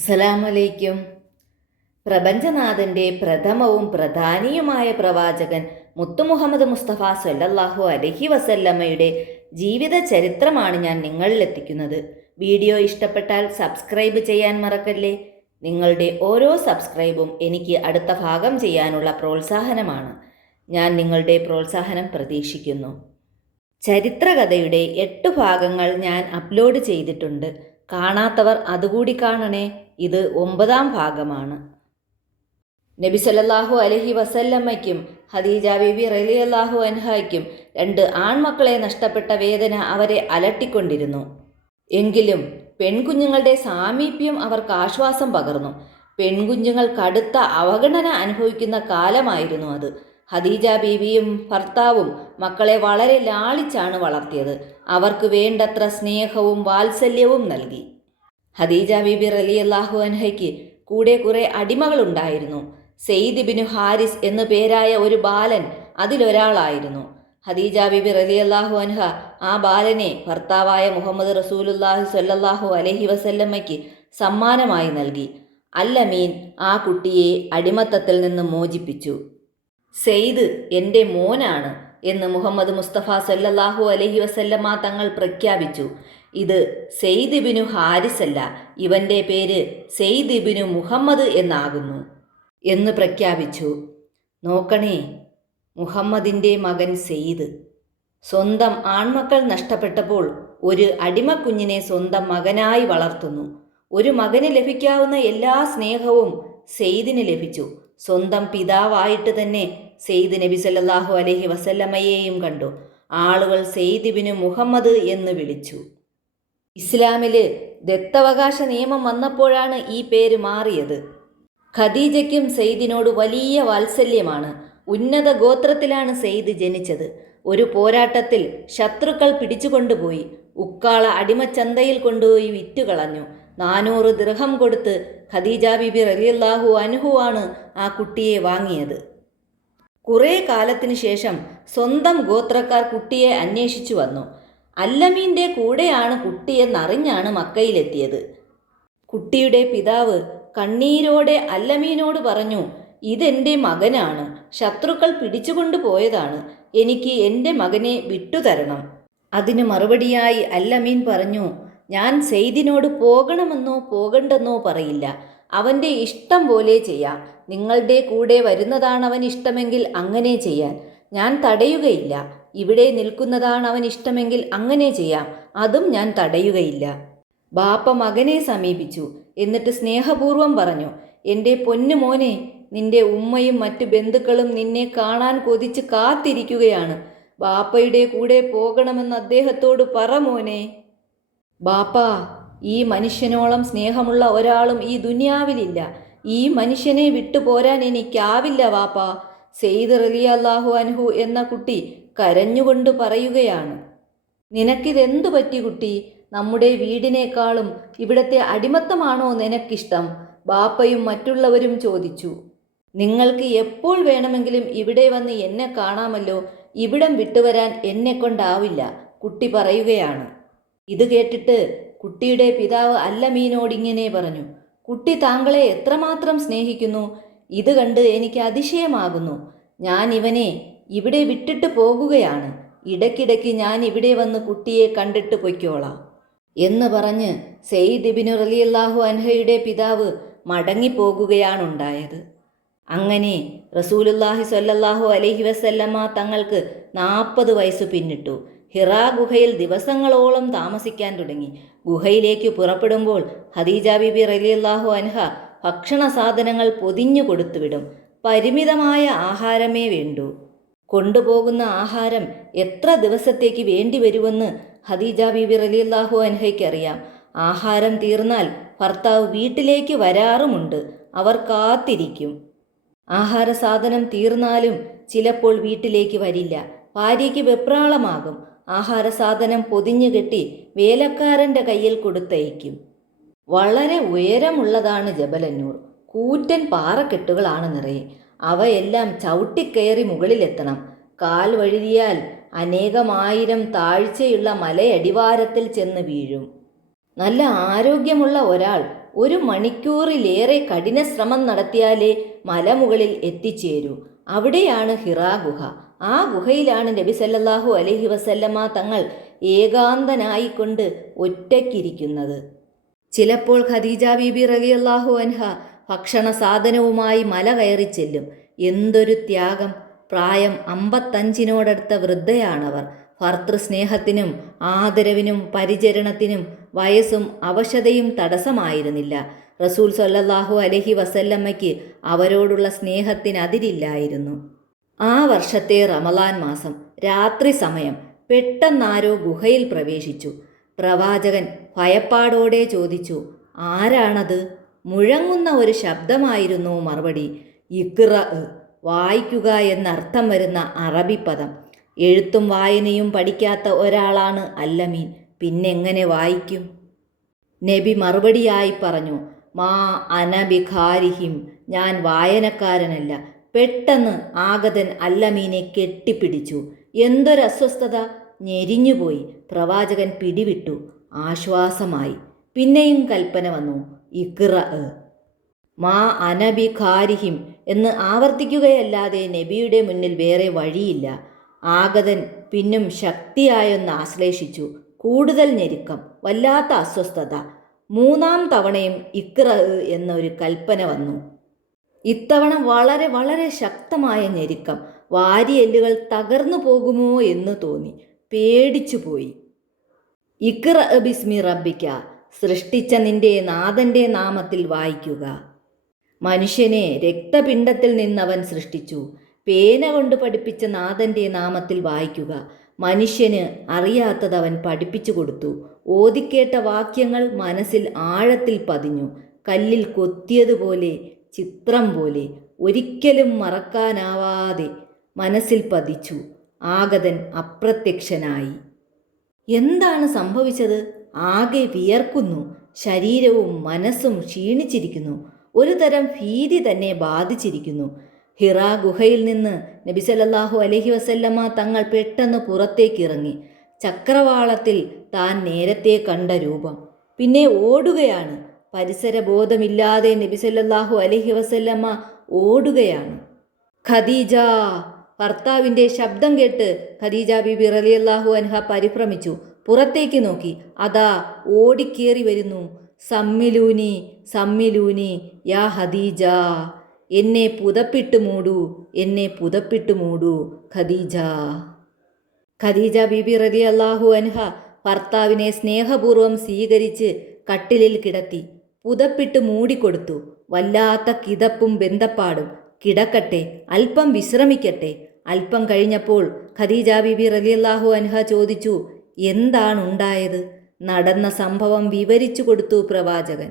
അസ്സലാമലൈക്കും. പ്രപഞ്ചനാഥൻ്റെ പ്രഥമവും പ്രധാനിയുമായ പ്രവാചകൻ മുത്തു മുഹമ്മദ് മുസ്തഫ സല്ലല്ലാഹു അലൈഹി വസല്ലമയുടെ ജീവിത ചരിത്രമാണ് ഞാൻ നിങ്ങളിലെത്തിക്കുന്നത്. വീഡിയോ ഇഷ്ടപ്പെട്ടാൽ സബ്സ്ക്രൈബ് ചെയ്യാൻ മറക്കല്ലേ. നിങ്ങളുടെ ഓരോ സബ്സ്ക്രൈബും എനിക്ക് അടുത്ത ഭാഗം ചെയ്യാനുള്ള പ്രോത്സാഹനമാണ്. ഞാൻ നിങ്ങളുടെ പ്രോത്സാഹനം പ്രതീക്ഷിക്കുന്നു. ചരിത്രകഥയുടെ 8 ഭാഗങ്ങൾ ഞാൻ അപ്ലോഡ് ചെയ്തിട്ടുണ്ട്. കാണാത്തവർ അതുകൂടി കാണണേ. ഇത് 9ാം ഭാഗമാണ്. നബി സല്ലല്ലാഹു അലൈഹി വസല്ലമ്മയ്ക്കും ഖദീജ ബീബി റളിയല്ലാഹു അൻഹയ്ക്കും 2 ആൺമക്കളെ നഷ്ടപ്പെട്ട വേദന അവരെ അലട്ടിക്കൊണ്ടിരുന്നു. എങ്കിലും പെൺകുഞ്ഞുങ്ങളുടെ സാമീപ്യം അവർക്ക് ആശ്വാസം പകർന്നു. പെൺകുഞ്ഞുങ്ങൾ കടുത്ത അവഗണന അനുഭവിക്കുന്ന കാലമായിരുന്നു അത്. ഖദീജ ബീവിയും ഭർത്താവും മക്കളെ വളരെ ലാളിച്ചാണ് വളർത്തിയത്. അവർക്ക് വേണ്ടത്ര സ്നേഹവും വാത്സല്യവും നൽകി. ഖദീജ ബീബി റളിയല്ലാഹു അൻഹയ്ക്ക് കൂടെ കുറെ അടിമകളുണ്ടായിരുന്നു. സെയ്ദ് ഇബ്നു ഹാരിസ് എന്നു പേരായ ഒരു ബാലൻ അതിലൊരാളായിരുന്നു. ഖദീജ ബീബി റളിയല്ലാഹു അൻഹ ആ ബാലനെ ഭർത്താവായ മുഹമ്മദ് റസൂലുള്ളാഹി സ്വല്ലല്ലാഹു അലൈഹി വസല്ലമയ്ക്ക് സമ്മാനമായി നൽകി. അൽ-അമീൻ ആ കുട്ടിയെ അടിമത്തത്തിൽ നിന്ന് മോചിപ്പിച്ചു. സെയ്ദ് എൻ്റെ മോനാണ് എന്ന് മുഹമ്മദ് മുസ്തഫ സല്ലല്ലാഹു അലൈഹി വസല്ലമ തങ്ങൾ പ്രഖ്യാപിച്ചു. ഇത് സെയ്ദ് ഇബ്നു ഹാരിസ് അല്ല, ഇവൻ്റെ പേര് സെയ്ദ് ഇബ്നു മുഹമ്മദ് എന്നാകുന്നു എന്ന് പ്രഖ്യാപിച്ചു. നോക്കണേ, മുഹമ്മദിൻ്റെ മകൻ സെയ്ദ് സ്വന്തം ആൺമക്കൾ നഷ്ടപ്പെട്ടപ്പോൾ ഒരു അടിമക്കുഞ്ഞിനെ സ്വന്തം മകനായി വളർത്തുന്നു. ഒരു മകന് ലഭിക്കാവുന്ന എല്ലാ സ്നേഹവും സെയ്ദിന് ലഭിച്ചു. സ്വന്തം പിതാവായിട്ട് തന്നെ സെയ്ദ് നബി സല്ലല്ലാഹു അലൈഹി വസല്ലമയെയും കണ്ടു. ആളുകൾ സെയ്ദ് ഇബ്നു മുഹമ്മദ് എന്ന് വിളിച്ചു. ഇസ്ലാമില് ദത്തവകാശ നിയമം വന്നപ്പോഴാണ് ഈ പേര് മാറിയത്. ഖദീജയ്ക്കും സെയ്ദിനോട് വലിയ വാത്സല്യമാണ്. ഉന്നത ഗോത്രത്തിലാണ് സെയ്ദ് ജനിച്ചത്. ഒരു പോരാട്ടത്തിൽ ശത്രുക്കൾ പിടിച്ചുകൊണ്ടുപോയി. ഉക്കാള അടിമച്ചന്തയിൽ കൊണ്ടുപോയി വിറ്റുകളഞ്ഞു. 400 ദിർഹം കൊടുത്ത് ഖദീജ ബീബി റളിയല്ലാഹു അൻഹുവാണ് ആ കുട്ടിയെ വാങ്ങിയത്. കുറേ കാലത്തിന് ശേഷം സ്വന്തം ഗോത്രക്കാർ കുട്ടിയെ അന്വേഷിച്ചു വന്നു. അൽ-അമീൻ്റെ കൂടെയാണ് കുട്ടിയെന്നറിഞ്ഞാണ് മക്കയിലെത്തിയത്. കുട്ടിയുടെ പിതാവ് കണ്ണീരോടെ അൽ-അമീനോട് പറഞ്ഞു, ഇതെൻ്റെ മകനാണ്, ശത്രുക്കൾ പിടിച്ചുകൊണ്ടു പോയതാണ്, എനിക്ക് എൻ്റെ മകനെ വിട്ടുതരണം. അതിന് മറുപടിയായി അൽ-അമീൻ പറഞ്ഞു, ഞാൻ സെയ്ദിനോട് പോകണമെന്നോ പോകണ്ടെന്നോ പറയില്ല, അവൻ്റെ ഇഷ്ടം പോലെ ചെയ്യാം. നിങ്ങളുടെ കൂടെ വരുന്നതാണ് അവൻ ഇഷ്ടമെങ്കിൽ അങ്ങനെ ചെയ്യാൻ ഞാൻ തടയുകയില്ല. ഇവിടെ നിൽക്കുന്നതാണ് അവൻ ഇഷ്ടമെങ്കിൽ അങ്ങനെ ചെയ്യാം, അതും ഞാൻ തടയുകയില്ല. ബാപ്പ മകനെ സമീപിച്ചു. എന്നിട്ട് സ്നേഹപൂർവ്വം പറഞ്ഞു, എൻ്റെ പൊന്നു മോനെ, നിന്റെ ഉമ്മയും മറ്റു ബന്ധുക്കളും നിന്നെ കാണാൻ കൊതിച്ച് കാത്തിരിക്കുകയാണ്. ബാപ്പയുടെ കൂടെ പോകണമെന്ന് അദ്ദേഹത്തോട് പറ മോനെ. ബാപ്പാ, ഈ മനുഷ്യനോളം സ്നേഹമുള്ള ഒരാളും ഈ ദുനിയാവിലില്ല. ഈ മനുഷ്യനെ വിട്ടുപോരാൻ എനിക്കാവില്ല വാപ്പാ. സെയ്ദ് റളിയല്ലാഹു അൻഹു എന്ന കുട്ടി കരഞ്ഞുകൊണ്ട് പറയുകയാണ്. നിനക്കിതെന്തു പറ്റി കുട്ടി? നമ്മുടെ വീടിനേക്കാളും ഇവിടത്തെ അടിമത്തമാണോ നിനക്കിഷ്ടം? ബാപ്പയും മറ്റുള്ളവരും ചോദിച്ചു. നിങ്ങൾക്ക് എപ്പോൾ വേണമെങ്കിലും ഇവിടെ വന്ന് എന്നെ കാണാമല്ലോ. ഇവിടം വിട്ടുവരാൻ എന്നെക്കൊണ്ടാവില്ല, കുട്ടി പറയുകയാണ്. ഇത് കേട്ടിട്ട് കുട്ടിയുടെ പിതാവ് അൽ-അമീനോടിങ്ങനെ പറഞ്ഞു, കുട്ടി താങ്കളെ എത്രമാത്രം സ്നേഹിക്കുന്നു. ഇത് കണ്ട് എനിക്ക് അതിശയമാകുന്നു. ഞാൻ ഇവനെ ഇവിടെ വിട്ടിട്ട് പോകുകയാണ്. ഇടയ്ക്കിടയ്ക്ക് ഞാൻ ഇവിടെ വന്ന് കുട്ടിയെ കണ്ടിട്ട് പൊയ്ക്കോളാം എന്ന് പറഞ്ഞ് സെയ്ദ് ഇബ്നു റളിയല്ലാഹു അൻഹയുടെ പിതാവ് മടങ്ങിപ്പോകുകയാണുണ്ടായത്. അങ്ങനെ റസൂലുള്ളാഹി സ്വല്ലല്ലാഹു അലൈഹി വസല്ലമ തങ്ങൾക്ക് 40 വയസ്സ് പിന്നിട്ടു. ഹിറാ ഗുഹയിൽ ദിവസങ്ങളോളം താമസിക്കാൻ തുടങ്ങി. ഗുഹയിലേക്ക് പുറപ്പെടുമ്പോൾ ഖദീജ ബീബി റളിയല്ലാഹു അൻഹ ഭക്ഷണ സാധനങ്ങൾ പൊതിഞ്ഞു കൊടുത്തുവിടും. പരിമിതമായ ആഹാരമേ വേണ്ടൂ. കൊണ്ടുപോകുന്ന ആഹാരം എത്ര ദിവസത്തേക്ക് വേണ്ടി വരുമെന്ന് ഖദീജ ബീബി റളിയല്ലാഹു അൻഹയ്ക്കറിയാം. ആഹാരം തീർന്നാൽ ഭർത്താവ് വീട്ടിലേക്ക് വരാറുമുണ്ട്. അവർ കാത്തിരിക്കും. ആഹാര സാധനം തീർന്നാലും ചിലപ്പോൾ വീട്ടിലേക്ക് വരില്ല. ഭാര്യയ്ക്ക് വെപ്രാളമാകും. ആഹാര സാധനം പൊതിഞ്ഞു കെട്ടി വേലക്കാരൻ്റെ കയ്യിൽ കൊടുത്തയക്കും. വളരെ ഉയരമുള്ളതാണ് ജബലന്നൂർ. കൂറ്റൻ പാറക്കെട്ടുകളാണ് നിറയെ. അവയെല്ലാം ചവിട്ടിക്കയറി മുകളിലെത്തണം. കാൽ വഴുതിയാൽ അനേകമായിരം താഴ്ചയുള്ള മലയടിവാരത്തിൽ ചെന്ന് വീഴും. നല്ല ആരോഗ്യമുള്ള ഒരാൾ 1 മണിക്കൂറിലേറെ കഠിന ശ്രമം നടത്തിയാലേ മലമുകളിൽ എത്തിച്ചേരൂ. അവിടെയാണ് ഹിറാ ഗുഹ. ആ ഗുഹയിലാണ് നബി സല്ലല്ലാഹു അലൈഹി വസല്ലമ തങ്ങൾ ഏകാന്തനായിക്കൊണ്ട് ഒറ്റയ്ക്കിരിക്കുന്നത്. ചിലപ്പോൾ ഖദീജ ബീബി റളിയല്ലാഹു അൻഹ ഭക്ഷണ സാധനവുമായി മല കയറി ചെല്ലും. എന്തൊരു ത്യാഗം! പ്രായം 55നോടടുത്ത വൃദ്ധയാണവർ. ഭർതൃസ്നേഹത്തിനും ആദരവിനും പരിചരണത്തിനും വയസ്സും അവശതയും തടസ്സമായിരുന്നില്ല. റസൂൽ സ്വല്ലല്ലാഹു അലൈഹി വസല്ലമ്മയ്ക്ക് അവരോടുള്ള സ്നേഹത്തിനതിരില്ലായിരുന്നു. ആ വർഷത്തെ റമളാൻ മാസം രാത്രി സമയം പെട്ടെന്നാരോ ഗുഹയിൽ പ്രവേശിച്ചു. പ്രവാചകൻ ഭയപ്പാടോടെ ചോദിച്ചു, ആരാണത്? മുഴങ്ങുന്ന ഒരു ശബ്ദമായിരുന്നു മറുപടി. ഇഖ്റ, വായിക്കുക എന്നർത്ഥം വരുന്ന അറബി പദം. എഴുത്തും വായനയും പഠിക്കാത്ത ഒരാളാണ് അല്ലമീൻ, പിന്നെങ്ങനെ വായിക്കും? നബി മറുപടിയായി പറഞ്ഞു, മാ അനബിഖാരിഹിം, ഞാൻ വായനക്കാരനല്ല. പെട്ടെന്ന് ആഗതൻ അല്ലമീനെ കെട്ടിപ്പിടിച്ചു. എന്തൊരസ്വസ്ഥത! ഞെരിഞ്ഞുപോയി. പ്രവാചകൻ പിടിവിട്ടു. ആശ്വാസമായി. പിന്നെയും കൽപ്പന വന്നു, ഇഖ്റ, മാ അനബിഖാരിഹിം എന്ന് ആവർത്തിക്കുകയല്ലാതെ നബിയുടെ മുന്നിൽ വേറെ വഴിയില്ല. ആഗതൻ പിന്നും ശക്തിയായൊന്ന് ആശ്ലേഷിച്ചു. കൂടുതൽ ഞെരുക്കം, വല്ലാത്ത അസ്വസ്ഥത. 3ാം തവണയും ഇഖ്റ എന്നൊരു കൽപ്പന വന്നു. ഇത്തവണ വളരെ വളരെ ശക്തമായ ഞെരുക്കം. വാരിയെല്ലുകൾ തകർന്നു പോകുമോ എന്ന് തോന്നി. പേടിച്ചുപോയി. ഇഖ്റ ബിസ്മി റബ്ബിക, സൃഷ്ടിച്ച നിന്റെ നാഥൻ്റെ നാമത്തിൽ വായിക്കുക. മനുഷ്യനെ രക്തപിണ്ഡത്തിൽ നിന്നവൻ സൃഷ്ടിച്ചു. പേന കൊണ്ട് പഠിപ്പിച്ച നാഥൻ്റെ നാമത്തിൽ വായിക്കുക. മനുഷ്യന് അറിയാത്തതവൻ പഠിപ്പിച്ചു കൊടുത്തു. ഓതിക്കേട്ട വാക്യങ്ങൾ മനസ്സിൽ ആഴത്തിൽ പതിഞ്ഞു. കല്ലിൽ കൊത്തിയതുപോലെ, ചിത്രം പോലെ, ഒരിക്കലും മറക്കാനാവാതെ മനസ്സിൽ പതിച്ചു. ആഗതൻ അപ്രത്യക്ഷനായി. എന്താണ് സംഭവിച്ചത്? ആകെ വിയർക്കുന്നു. ശരീരവും മനസ്സും ക്ഷീണിച്ചിരിക്കുന്നു. ഒരു തരം ഭീതി തന്നെ ബാധിച്ചിരിക്കുന്നു. ഹിറാ ഗുഹയിൽ നിന്ന് നബി സല്ലല്ലാഹു അലൈഹി വസല്ലമ തങ്ങൾ പെട്ടെന്ന് പുറത്തേക്കിറങ്ങി. ചക്രവാളത്തിൽ താൻ നേരത്തെ കണ്ട രൂപം. പിന്നെ ഓടുകയാണ്. പരിസരബോധമില്ലാതെ നബി സല്ലല്ലാഹു അലൈഹി വസല്ലമ ഓടുകയാണ്. ഖദീജ! ഭർത്താവിൻ്റെ ശബ്ദം കേട്ട് ഖദീജ ബീബി റളിയല്ലാഹു അൻഹ പരിഭ്രമിച്ചു. പുറത്തേക്ക് നോക്കി. അതാ ഓടിക്കേറി വരുന്നു. സമ്മിലൂനി സമ്മിലൂനി യാ ഖദീജ, എന്നെ പുതപ്പിട്ട് മൂടൂ, എന്നെ പുതപ്പിട്ട് മൂടൂ ഖദീജ. ഖദീജ ബീബി റളിയല്ലാഹു അൻഹ ഭർത്താവിനെ സ്നേഹപൂർവ്വം സ്വീകരിച്ച് കട്ടിലിൽ കിടത്തി. പുതപ്പിട്ട് മൂടിക്കൊടുത്തു. വല്ലാത്ത കിതപ്പും ബന്ധപ്പാടും. കിടക്കട്ടെ, അല്പം വിശ്രമിക്കട്ടെ. അല്പം കഴിഞ്ഞപ്പോൾ ഖദീജ ബീബി റളിയല്ലാഹു അൻഹ ചോദിച്ചു, എന്താണുണ്ടായത്? നടന്ന സംഭവം വിവരിച്ചു കൊടുത്തു പ്രവാചകൻ.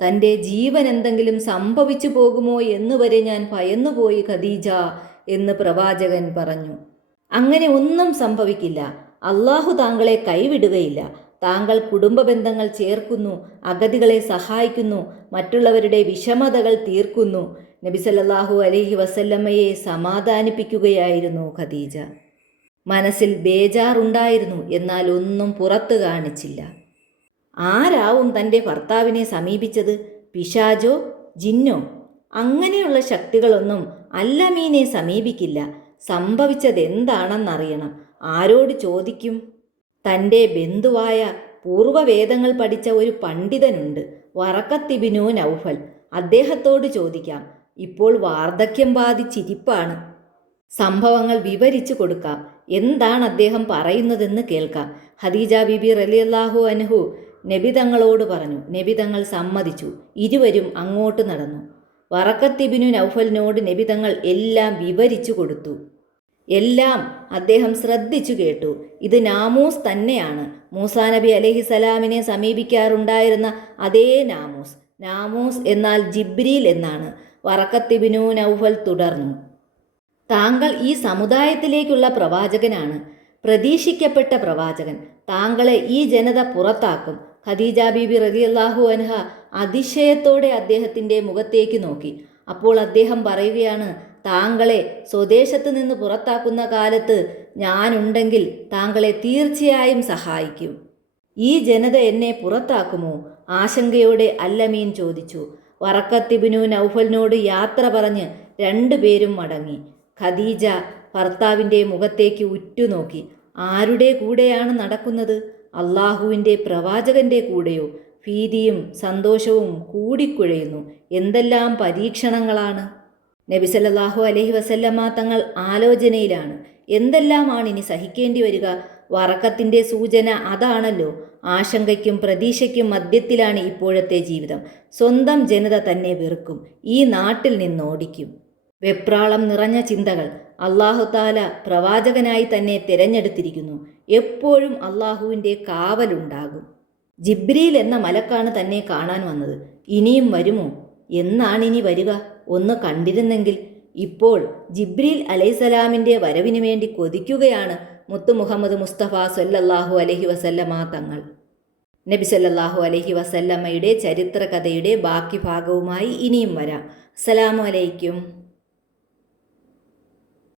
തൻ്റെ ജീവൻ എന്തെങ്കിലും സംഭവിച്ചു പോകുമോ എന്നുവരെ ഞാൻ ഭയന്നുപോയി ഖദീജ എന്ന് പ്രവാചകൻ പറഞ്ഞു. അങ്ങനെ ഒന്നും സംഭവിക്കില്ല. അള്ളാഹു താങ്കളെ കൈവിടുകയില്ല. താങ്കൾ കുടുംബ ബന്ധങ്ങൾ ചേർക്കുന്നു, അഗതികളെ സഹായിക്കുന്നു, മറ്റുള്ളവരുടെ വിഷമതകൾ തീർക്കുന്നു. നബി സല്ലല്ലാഹു അലൈഹി വസല്ലമയെ സമാധാനിപ്പിക്കുകയായിരുന്നു ഖദീജ. മനസ്സിൽ ബേജാറുണ്ടായിരുന്നു, എന്നാൽ ഒന്നും പുറത്തു കാണിച്ചില്ല. ആരാവും തൻ്റെ ഭർത്താവിനെ സമീപിച്ചത്? പിശാചോ ജിന്നോ? അങ്ങനെയുള്ള ശക്തികളൊന്നും അല്ലമീനെ സമീപിക്കില്ല. സംഭവിച്ചതെന്താണെന്നറിയണം. ആരോട് ചോദിക്കും? തൻ്റെ ബന്ധുവായ പൂർവ്വവേദങ്ങൾ പഠിച്ച ഒരു പണ്ഡിതനുണ്ട്, വറഖത്ത് ഇബ്നു നൗഫൽ. അദ്ദേഹത്തോട് ചോദിക്കാം. ഇപ്പോൾ വാർദ്ധക്യം ബാധിച്ചിരിപ്പാണ്. സംഭവങ്ങൾ വിവരിച്ചു കൊടുക്കാം. എന്താണ് അദ്ദേഹം പറയുന്നതെന്ന് കേൾക്കാം. ഖദീജ ബീബി റളിയല്ലാഹു അൻഹു നബി തങ്ങളോട് പറഞ്ഞു. നബി തങ്ങൾ സമ്മതിച്ചു. ഇരുവരും അങ്ങോട്ട് നടന്നു. വറഖത്ത് ഇബ്നു നൗഫലിനോട് നബി തങ്ങൾ എല്ലാം വിവരിച്ചു കൊടുത്തു. എല്ലാം അദ്ദേഹം ശ്രദ്ധിച്ചു കേട്ടു. ഇത് നാമൂസ് തന്നെയാണ്. മൂസാ നബി അലൈഹിസലാമിനെ സമീപിക്കാറുണ്ടായിരുന്ന അതേ നാമൂസ്. നാമൂസ് എന്നാൽ ജിബ്രീൽ എന്നാണ്. വറഖത്ത് ഇബ്നു നൗഫൽ തുടർന്നു. താങ്കൾ ഈ സമുദായത്തിലേക്കുള്ള പ്രവാചകനാണ്, പ്രതീക്ഷിക്കപ്പെട്ട പ്രവാചകൻ. താങ്കളെ ഈ ജനത പുറത്താക്കും. ഖദീജ ബീബി റളിയല്ലാഹു അൻഹ അതിശയത്തോടെ അദ്ദേഹത്തിൻ്റെ മുഖത്തേക്ക് നോക്കി. അപ്പോൾ അദ്ദേഹം പറയുകയാണ്, താങ്കളെ സ്വദേശത്ത് നിന്ന് പുറത്താക്കുന്ന കാലത്ത് ഞാനുണ്ടെങ്കിൽ താങ്കളെ തീർച്ചയായും സഹായിക്കും. ഈ ജനത എന്നെ പുറത്താക്കുമോ? ആശങ്കയോടെ അല്ലമീൻ ചോദിച്ചു. വറക്കത്തിബ്നു നൗഫലിനോട് യാത്ര പറഞ്ഞ് രണ്ടുപേരും മടങ്ങി. ഖദീജ ഭർത്താവിൻ്റെ മുഖത്തേക്ക് ഉറ്റുനോക്കി. ആരുടെ കൂടെയാണ് നടക്കുന്നത്? അള്ളാഹുവിൻ്റെ പ്രവാചകൻ്റെ കൂടെയോ? ഭീതിയും സന്തോഷവും കൂടിക്കുഴയുന്നു. എന്തെല്ലാം പരീക്ഷണങ്ങളാണ്! നബി സല്ലല്ലാഹു അലൈഹി വസല്ലമ തങ്ങൾ ആലോചനയിലാണ്. എന്തെല്ലാമാണ് ഇനി സഹിക്കേണ്ടി വരിക? വറക്കത്തിൻ്റെ സൂചന അതാണല്ലോ. ആശങ്കയ്ക്കും പ്രതീക്ഷയ്ക്കും മധ്യത്തിലാണ് ഇപ്പോഴത്തെ ജീവിതം. സ്വന്തം ജനത തന്നെ വെറുക്കും, ഈ നാട്ടിൽ നിന്നോടിക്കും. വെപ്രാളം നിറഞ്ഞ ചിന്തകൾ. അല്ലാഹു തആല പ്രവാചകനായി തന്നെ തിരഞ്ഞെടുത്തിരിക്കുന്നു. എപ്പോഴും അള്ളാഹുവിൻ്റെ കാവലുണ്ടാകും. ജിബ്രീൽ എന്ന മലക്കാണ് തന്നെ കാണാൻ വന്നത്. ഇനിയും വരുമോ? എന്നാണിനി വരിക? ഒന്ന് കണ്ടിരുന്നെങ്കിൽ. ഇപ്പോൾ ജിബ്രീൽ അലൈഹിസ്സലാമിൻ്റെ വരവിന് വേണ്ടി കൊതിക്കുകയാണ് മുത്തു മുഹമ്മദ് മുസ്തഫ സല്ലല്ലാഹു അലൈഹി വസല്ലമ തങ്ങൾ. നബി സല്ലല്ലാഹു അലൈഹി വസല്ലമയുടെ ചരിത്രകഥയുടെ ബാക്കി ഭാഗവുമായി ഇനിയും വരാം. അസ്സലാമു അലൈക്കും.